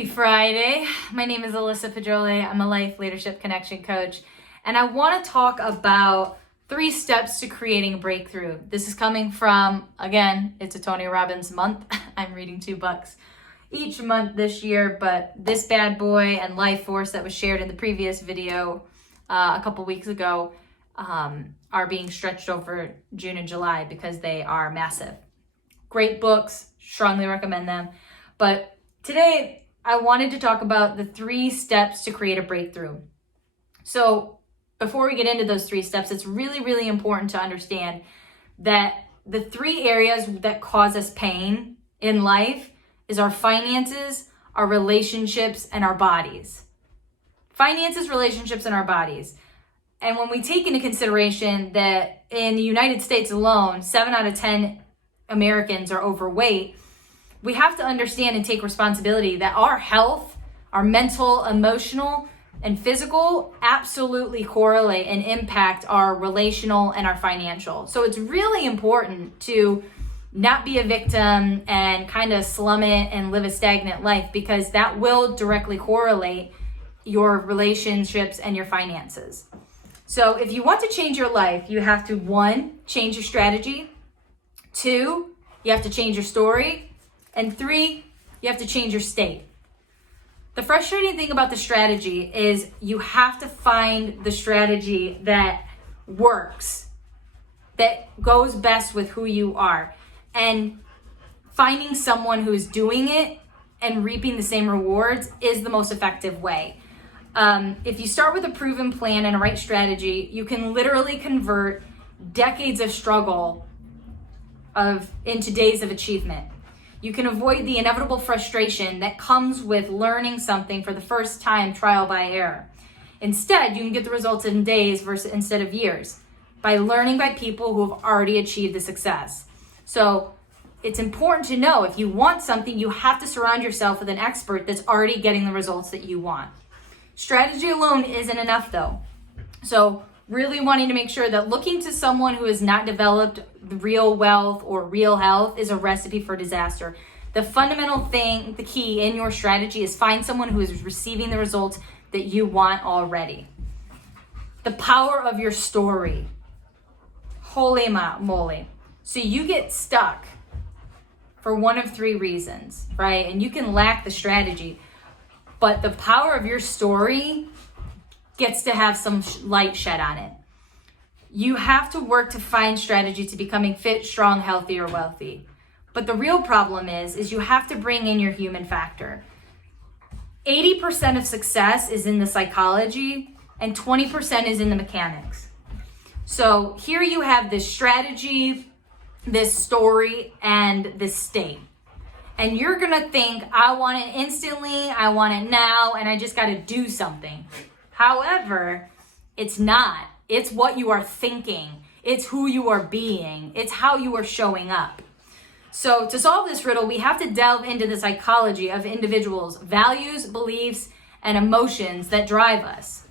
Happy Friday. My name is Alyssa Poggioli. I'm a life leadership connection coach, and I want to talk about 3 steps to creating a breakthrough. This is coming from, again, it's a Tony Robbins month. I'm reading 2 books each month this year, but this bad boy and Life Force that was shared in the previous video a couple weeks ago are being stretched over June and July because they are massive. Great books, strongly recommend them. But today I wanted to talk about the 3 steps to create a breakthrough. So before we get into those 3 steps, it's really, really important to understand that the 3 areas that cause us pain in life is our finances, our relationships, and our bodies. Finances, relationships, and our bodies. And when we take into consideration that in the United States alone, 7 out of 10 Americans are overweight, we have to understand and take responsibility that our health, our mental, emotional, and physical absolutely correlate and impact our relational and our financial. So it's really important to not be a victim and kind of slum it and live a stagnant life, because that will directly correlate your relationships and your finances. So if you want to change your life, you have to 1, change your strategy. 2, you have to change your story. And 3, you have to change your state. The frustrating thing about the strategy is you have to find the strategy that works, that goes best with who you are. And finding someone who's doing it and reaping the same rewards is the most effective way. If you start with a proven plan and a right strategy, you can literally convert decades of struggle into days of achievement. You can avoid the inevitable frustration that comes with learning something for the first time, trial by error. Instead, you can get the results in days instead of years by learning by people who have already achieved the success. So it's important to know, if you want something, you have to surround yourself with an expert that's already getting the results that you want. Strategy alone isn't enough though. So really wanting to make sure that looking to someone who has not developed real wealth or real health is a recipe for disaster. The fundamental thing, the key in your strategy, is find someone who is receiving the results that you want already. The power of your story. Holy moly. So you get stuck for one of 3 reasons, right? And you can lack the strategy, but the power of your story gets to have some light shed on it. You have to work to find strategy to becoming fit, strong, healthy, or wealthy. But the real problem is you have to bring in your human factor. 80% of success is in the psychology and 20% is in the mechanics. So here you have this strategy, this story, and this state. And you're gonna think, I want it instantly, I want it now, and I just gotta do something. However, it's not. It's what you are thinking. It's who you are being. It's how you are showing up. So to solve this riddle, we have to delve into the psychology of individuals' values, beliefs, and emotions that drive us.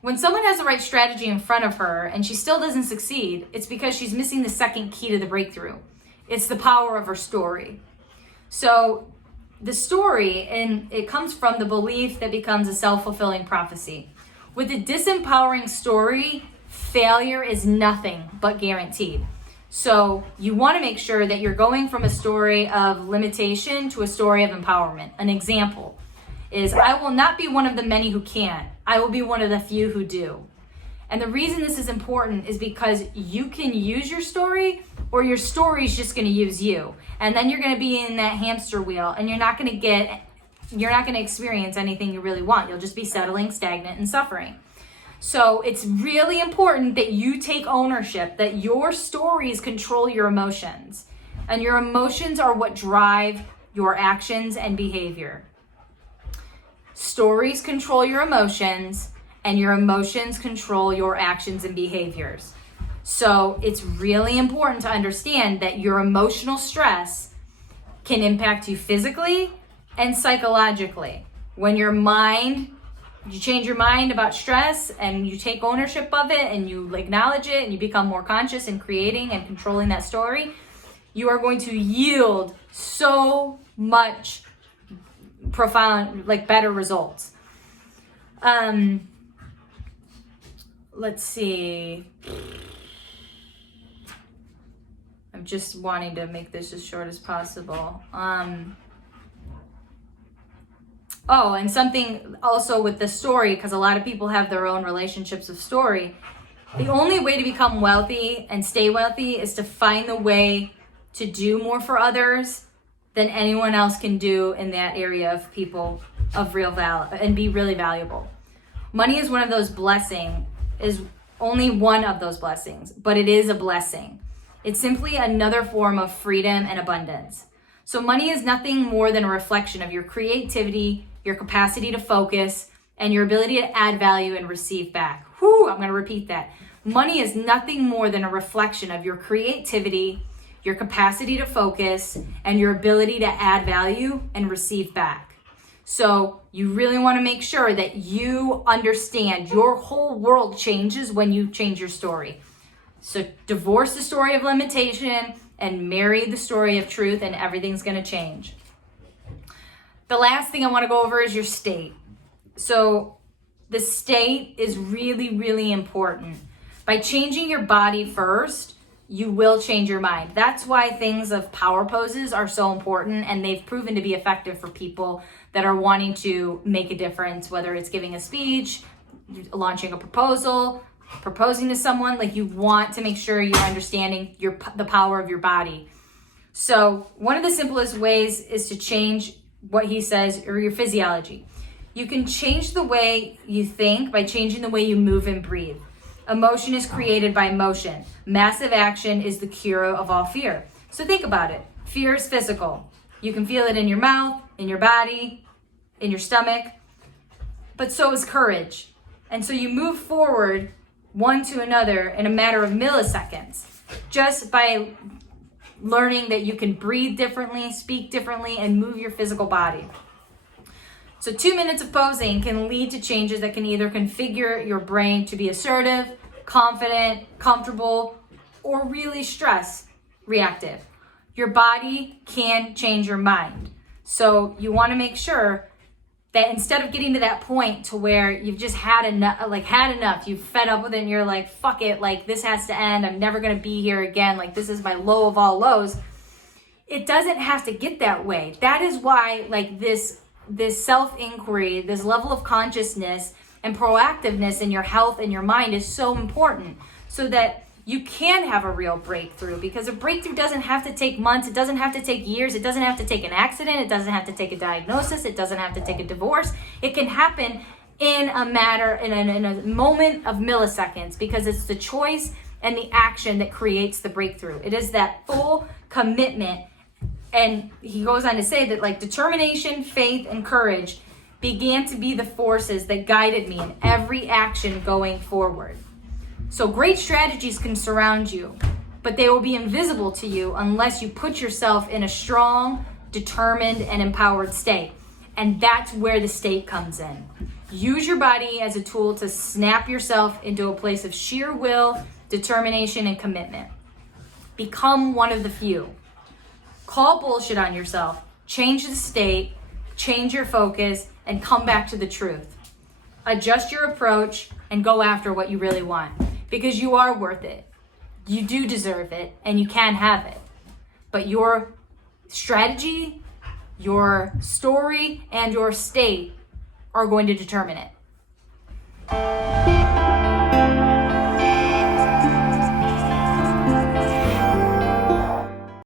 When someone has the right strategy in front of her and she still doesn't succeed, it's because she's missing the second key to the breakthrough. It's the power of her story. So the story, and it comes from the belief that becomes a self-fulfilling prophecy. With a disempowering story, failure is nothing but guaranteed. So you want to make sure that you're going from a story of limitation to a story of empowerment. An example is, I will not be one of the many who can't. I will be one of the few who do. And the reason this is important is because you can use your story, or your story is just going to use you. And then you're going to be in that hamster wheel, and you're not going to experience anything you really want. You'll just be settling, stagnant, and suffering. So it's really important that you take ownership, that your stories control your emotions. And your emotions are what drive your actions and behavior. Stories control your emotions, and your emotions control your actions and behaviors. So it's really important to understand that your emotional stress can impact you physically and psychologically. When you change your mind about stress and you take ownership of it and you acknowledge it and you become more conscious in creating and controlling that story, you are going to yield so much profound, like better results. Let's see. I'm just wanting to make this as short as possible. Oh, and something also with the story, because a lot of people have their own relationships of story. The only way to become wealthy and stay wealthy is to find the way to do more for others than anyone else can do in that area of people of real value and be really valuable. Money is one of those blessings, is only one of those blessings, but it is a blessing. It's simply another form of freedom and abundance. So money is nothing more than a reflection of your creativity, your capacity to focus, and your ability to add value and receive back. I'm going to repeat that. Money is nothing more than a reflection of your creativity, your capacity to focus, and your ability to add value and receive back. So you really want to make sure that you understand your whole world changes when you change your story. So divorce the story of limitation and marry the story of truth, and everything's going to change. The last thing I want to go over is your state. So the state is really, really important. By changing your body first, you will change your mind. That's why things of power poses are so important, and they've proven to be effective for people that are wanting to make a difference, whether it's giving a speech, launching a proposal, proposing to someone. Like, you want to make sure you're understanding the power of your body. So one of the simplest ways is to change what he says, or your physiology. You can change the way you think by changing the way you move and breathe. Emotion is created by motion. Massive action is the cure of all fear. So think about it. Fear is physical. You can feel it in your mouth, in your body, in your stomach, but so is courage. And so you move forward one to another in a matter of milliseconds, just by learning that you can breathe differently, speak differently, and move your physical body. So 2 minutes of posing can lead to changes that can either configure your brain to be assertive, confident, comfortable, or really stress reactive. Your body can change your mind. So you want to make sure that instead of getting to that point to where you've just had enough, you've fed up with it and you're like, fuck it, like this has to end, I'm never going to be here again, like this is my low of all lows. It doesn't have to get that way. That is why like this self-inquiry, this level of consciousness and proactiveness in your health and your mind is so important, so that you can have a real breakthrough. Because a breakthrough doesn't have to take months, it doesn't have to take years, it doesn't have to take an accident, it doesn't have to take a diagnosis, it doesn't have to take a divorce. It can happen in a moment of milliseconds, because it's the choice and the action that creates the breakthrough. It is that full commitment. And he goes on to say that like determination, faith, and courage began to be the forces that guided me in every action going forward. So great strategies can surround you, but they will be invisible to you unless you put yourself in a strong, determined, and empowered state. And that's where the state comes in. Use your body as a tool to snap yourself into a place of sheer will, determination, and commitment. Become one of the few. Call bullshit on yourself, change the state, change your focus, and come back to the truth. Adjust your approach and go after what you really want, because you are worth it. You do deserve it, and you can have it. But your strategy, your story, and your state are going to determine it.